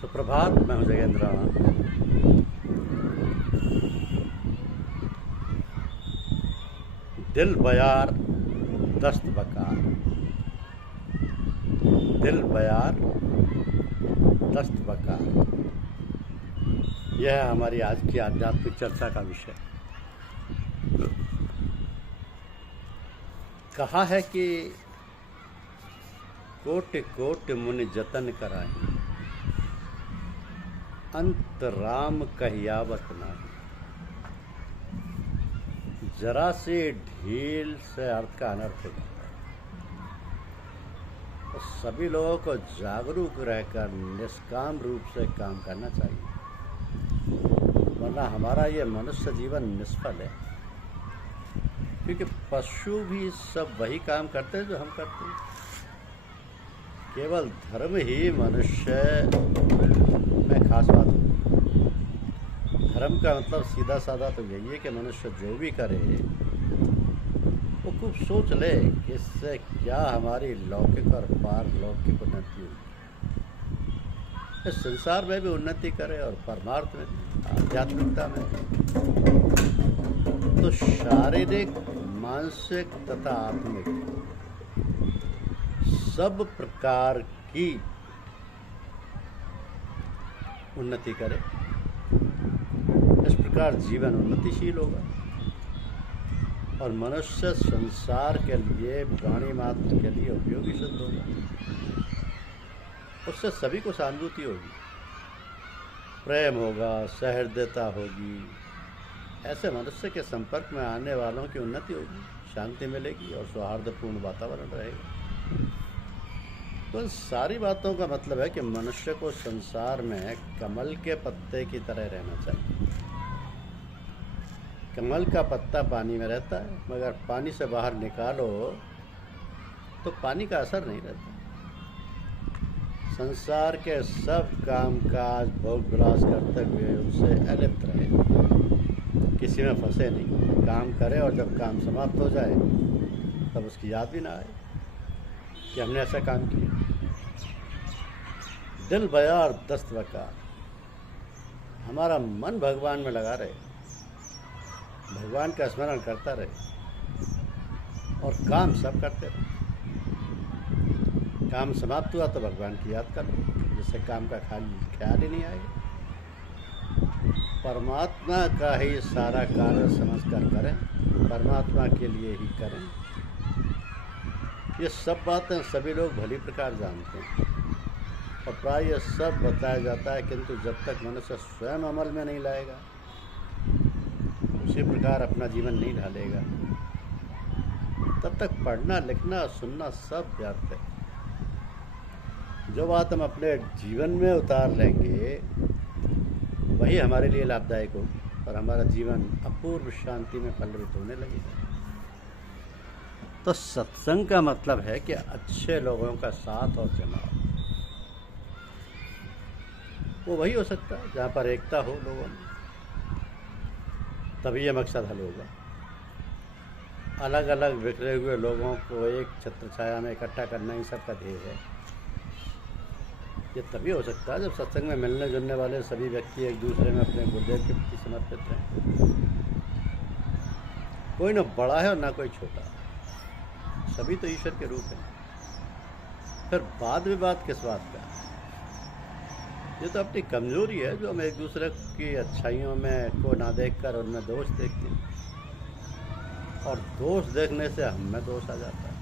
सुप्रभात। मैं हूं जगेंद्र राणा। दिल बयार दस्त बकार, दिल बयार दस्त बकार, यह है हमारी आज की आध्यात्मिक चर्चा का विषय। कहा है कि कोटि कोटि मुनि जतन कराही, अंत राम कहियावत नाही। जरा से ढील से अर्थ का अनर्थ हो जाता है। तो सभी लोगों को जागरूक रहकर निष्काम रूप से काम करना चाहिए, वरना हमारा ये मनुष्य जीवन निष्फल है। क्योंकि पशु भी सब वही काम करते हैं जो हम करते हैं। केवल धर्म ही मनुष्य में खास बात होती है। धर्म का मतलब सीधा साधा तो यही है कि मनुष्य जो भी करे वो खूब सोच ले कि इससे क्या हमारी लौकिक और पारलौकिक उन्नति होगी। इस संसार में भी उन्नति करे और परमार्थ में, आध्यात्मिकता में। तो शारीरिक, मानसिक तथा आत्मिक सब प्रकार की उन्नति करे। इस प्रकार जीवन उन्नतिशील होगा और मनुष्य संसार के लिए, प्राणी मात्र के लिए उपयोगी सिद्ध होगा। उससे सभी को सहानुभूति होगी, प्रेम होगा, सहृदयता होगी। ऐसे मनुष्य के संपर्क में आने वालों की उन्नति होगी, शांति मिलेगी और सौहार्दपूर्ण वातावरण रहेगा। तो सारी बातों का मतलब है कि मनुष्य को संसार में कमल के पत्ते की तरह रहना चाहिए। कमल का पत्ता पानी में रहता है, मगर पानी से बाहर निकालो तो पानी का असर नहीं रहता। संसार के सब काम काज भोग विलास करते हुए उनसे अलिप्त रहे, किसी में फंसे नहीं। काम करे और जब काम समाप्त हो जाए तब उसकी याद भी ना आए कि हमने ऐसा काम किया। दिल बयार दस्त बकार, हमारा मन भगवान में लगा रहे, भगवान का स्मरण करता रहे और काम सब करते रहे। काम समाप्त हुआ तो भगवान की याद कर लो, जिससे काम का ख्याल ही नहीं आएगा। परमात्मा का ही सारा कार्य समझकर करें, परमात्मा के लिए ही करें। ये सब बातें सभी लोग भली प्रकार जानते हैं और प्राय ये सब बताया जाता है, किंतु जब तक मनुष्य स्वयं अमल में नहीं लाएगा, उसी प्रकार अपना जीवन नहीं ढालेगा, तब तक पढ़ना, लिखना, सुनना सब व्यर्थ है। जो बात हम अपने जीवन में उतार लेंगे वही हमारे लिए लाभदायक होगी और हमारा जीवन अपूर्व शांति में पल्लवित होने लगेगा। तो सत्संग का मतलब है कि अच्छे लोगों का साथ और जमाव। वो वही हो सकता है जहाँ पर एकता हो लोगों में, तभी ये मकसद हल होगा। अलग अलग बिखरे हुए लोगों को एक छत्र छाया में इकट्ठा करना ही सबका ध्येय है। ये तभी हो सकता है जब सत्संग में मिलने जुलने वाले सभी व्यक्ति एक दूसरे में अपने गुरुदेव के प्रति समर्पित रहें। कोई न बड़ा है और ना कोई छोटा, सभी तो ईश्वर के रूप हैं। फिर वाद विवाद किस बात का? ये तो अपनी कमजोरी है जो हम एक दूसरे की अच्छाइयों में को ना देखकर उनमें दोष देखते हैं, और दोष देखने से हम में दोष आ जाता है,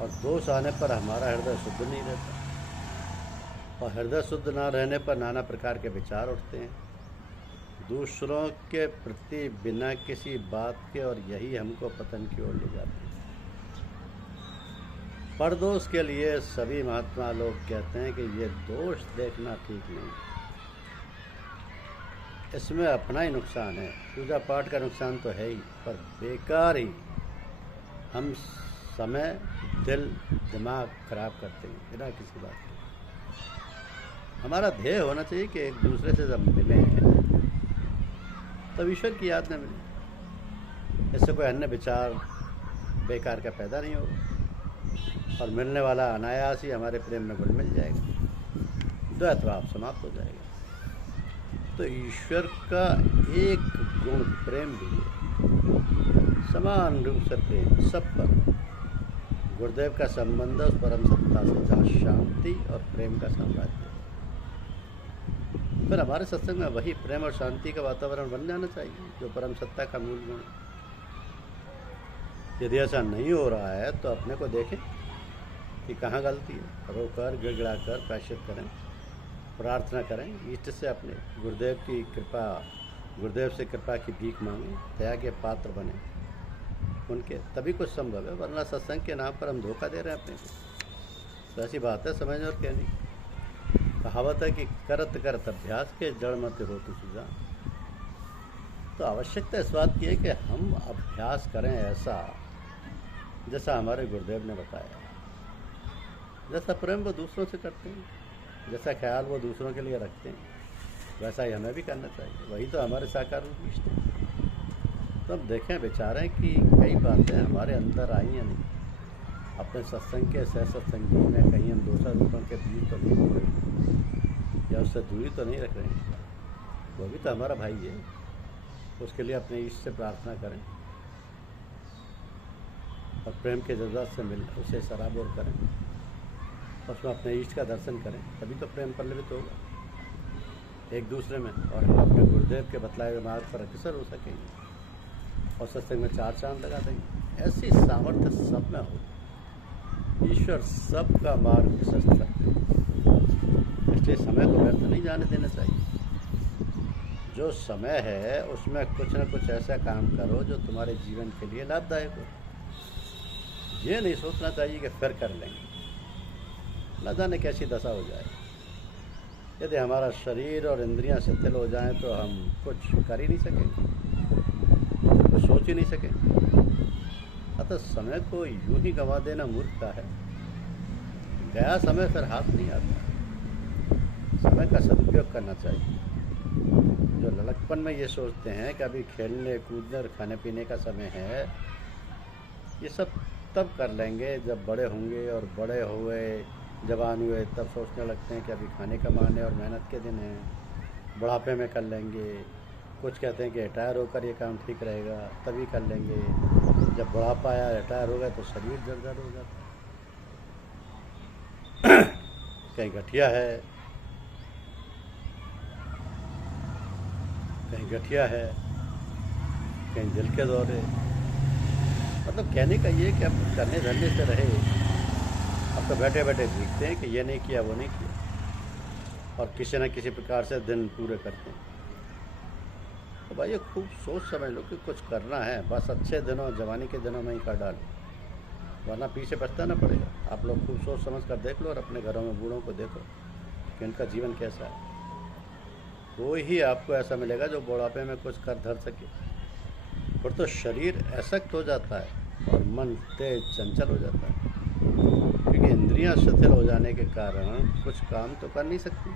और दोष आने पर हमारा हृदय शुद्ध नहीं रहता, और हृदय शुद्ध ना रहने पर नाना प्रकार के विचार उठते हैं दूसरों के प्रति बिना किसी बात के, और यही हमको पतन की ओर ले जाते हैं। परदोष के लिए सभी महात्मा लोग कहते हैं कि ये दोष देखना ठीक नहीं, इसमें अपना ही नुकसान है। पूजा पाठ का नुकसान तो है ही, पर बेकार ही हम समय, दिल, दिमाग खराब करते हैं बिना किसी बात के। हमारा ध्येय होना चाहिए कि एक दूसरे से जब मिलें तब ईश्वर की याद न मिले। इससे कोई अन्य विचार बेकार का पैदा नहीं होगा और मिलने वाला अनायास ही हमारे प्रेम में घुल मिल जाएगा। द्वैतभाव समाप्त हो जाएगा। तो ईश्वर का एक गुण प्रेम भी है, समान रूप से प्रेम सब पर। गुरुदेव का संबंध उस परम सत्ता से जहाँ शांति और प्रेम का साम्राज्य है। फिर हमारे सत्संग में वही प्रेम और शांति का वातावरण बन जाना चाहिए जो परम सत्ता का मूल गुण है। यदि ऐसा नहीं हो रहा है तो अपने को देखें कि कहाँ गलती है, रोकर गिड़गिड़ा कर प्रायश्चित करें, प्रार्थना करें, इष्ट से अपने गुरुदेव से कृपा की भीख मांगें, दया के पात्र बने उनके, तभी कुछ संभव है। वरना सत्संग के नाम पर हम धोखा दे रहे हैं अपने को। तो ऐसी बात है समझने और कहने की। कहावत है कि करत करत अभ्यास के जड़ मत हो तो सुझा। तो आवश्यकता इस बात की है कि हम अभ्यास करें ऐसा जैसा हमारे गुरुदेव ने बताया, जैसा प्रेम वो दूसरों से करते हैं, जैसा ख्याल वो दूसरों के लिए रखते हैं, वैसा ही हमें भी करना चाहिए। वही तो हमारे साकार रूप इष्ट है। तो अब देखें विचारें कि कई बातें हमारे अंदर आई या नहीं। अपने सत्संग के सह सत्संगी में कहीं हम दूसरा रूपों के बीच तो नहीं हो रहे या उससे दूरी तो नहीं रख रहे हैं। वो भी तो हमारा भाई है, उसके लिए अपने इष्ट से प्रार्थना करें और प्रेम के जज्बात से मिल उसे सराबोर करें, उसमें अपने इष्ट का दर्शन करें, तभी तो प्रेम पल्लवित होगा एक दूसरे में। और हम अपने गुरुदेव के बतलाए हुए मार्ग पर अग्रसर हो सकेंगे और सत्संग में 4 चांद लगा देंगे। ऐसी सामर्थ्य सब में हो। ईश्वर सबका मार्ग प्रशस्त करते हैं, इसलिए समय को व्यर्थ नहीं जाने देना चाहिए। जो समय है उसमें कुछ न कुछ ऐसा काम करो जो तुम्हारे जीवन के लिए लाभदायक हो। ये नहीं सोचना चाहिए कि फिर कर लेंगे, न जाने कैसी दशा हो जाए। यदि हमारा शरीर और इंद्रियां शिथिल हो जाएं तो हम कुछ कर ही नहीं सकेंगे, कुछ सोच ही नहीं सकेंगे। अतः समय को यूं ही गंवा देना मूर्खता है। गया समय फिर हाथ नहीं आता। समय का सदुपयोग करना चाहिए। जो लड़कपन में ये सोचते हैं कि अभी खेलने कूदने और खाने पीने का समय है, ये सब तब कर लेंगे जब बड़े होंगे, और बड़े हुए जवान हुए तब सोचने लगते हैं कि अभी खाने कमाने और मेहनत के दिन हैं, बुढ़ापे में कर लेंगे। कुछ कहते हैं कि रिटायर होकर ये काम ठीक रहेगा, तभी कर लेंगे। जब बुढ़ापा आया, रिटायर हो गए तो शरीर जर्जर हो जाता है। कहीं गठिया है, कहीं दिल के दौरे। मतलब कहने का ये कि अब करने धरने से रहे। अब तो बैठे बैठे देखते हैं कि ये नहीं किया वो नहीं किया, और किसी न किसी प्रकार से दिन पूरे करते हैं। तो भाई ये खूब सोच समझ लो कि कुछ करना है, बस अच्छे दिनों जवानी के दिनों में ही कर डालो, वरना पीछे पछताना पड़ेगा। आप लोग खूब सोच समझ कर देख लो और अपने घरों में बूढ़ों को देखो कि उनका जीवन कैसा है। वो ही आपको ऐसा मिलेगा जो बुढ़ापे में कुछ कर धर सके। फिर तो शरीर असक्त हो जाता है और मन तेज चंचल हो जाता है, क्योंकि इंद्रियां शिथिल हो जाने के कारण कुछ काम तो कर नहीं सकती।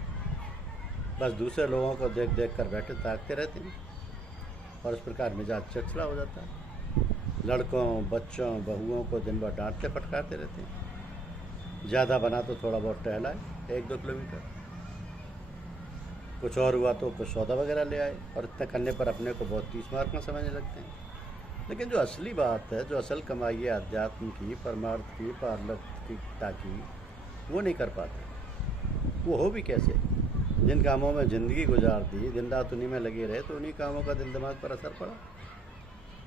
बस दूसरे लोगों को देख देख कर बैठे ताकते रहते हैं, और इस प्रकार मिजाज चिड़चिड़ा हो जाता है। लड़कों बच्चों बहुओं को दिन भर डांटते फटकारते रहते हैं। ज़्यादा बना तो थोड़ा बहुत टहलाए 1-2 किलोमीटर, कुछ और हुआ तो कुछ सौदा वगैरह ले आए, और इतना करने पर अपने को बहुत 30 मार्क में समझने लगते हैं। लेकिन जो असली बात है, जो असल कमाई है अध्यात्म की, परमार्थ की, पारलौकिकता की, वो नहीं कर पाते। वो हो भी कैसे? जिन कामों में ज़िंदगी गुजार दी, दिन रात उन्हीं में लगे रहे, तो उन्हीं कामों का दिल दिमाग पर असर पड़ा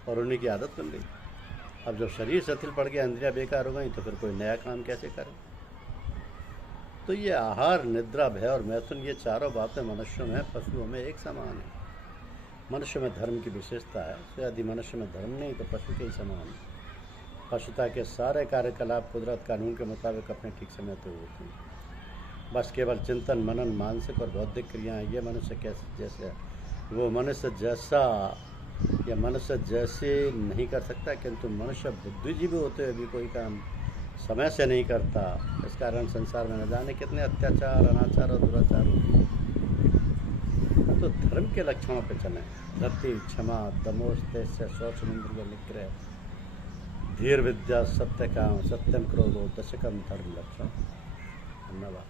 और उन्हीं की आदत बन गई। अब जब शरीर शिथिल पड़ गया, इंद्रियां बेकार हो गई, तो फिर कोई नया काम कैसे करे? तो ये आहार, निद्रा, भय और मैथुन, ये चारों बातें मनुष्यों में पशुओं में एक समान है। मनुष्य में धर्म की विशेषता है, तो यदि मनुष्य में धर्म नहीं तो पशु के ही समान है। पशुता के सारे कार्यकलाप कुदरत कानून के मुताबिक अपने ठीक समय पर होते हैं। बस केवल चिंतन मनन, मानसिक और बौद्धिक क्रियाएं, ये मनुष्य जैसे वो मनुष्य जैसा या मनुष्य जैसे नहीं कर सकता, किंतु मनुष्य बुद्धिजीवी होते हुए भी कोई काम समय से नहीं करता। इस कारण संसार में न जाने कितने अत्याचार, अनाचार और दुराचार होते हैं। तो धर्म के लक्षणों पर चलें। धरती, क्षमा, दमोस्तेस्य, शौच, निंद्र, निग्रह, धीर, विद्या, सत्य काम, सत्यम, क्रोधो, दशकम धर्म लक्षण। धन्यवाद।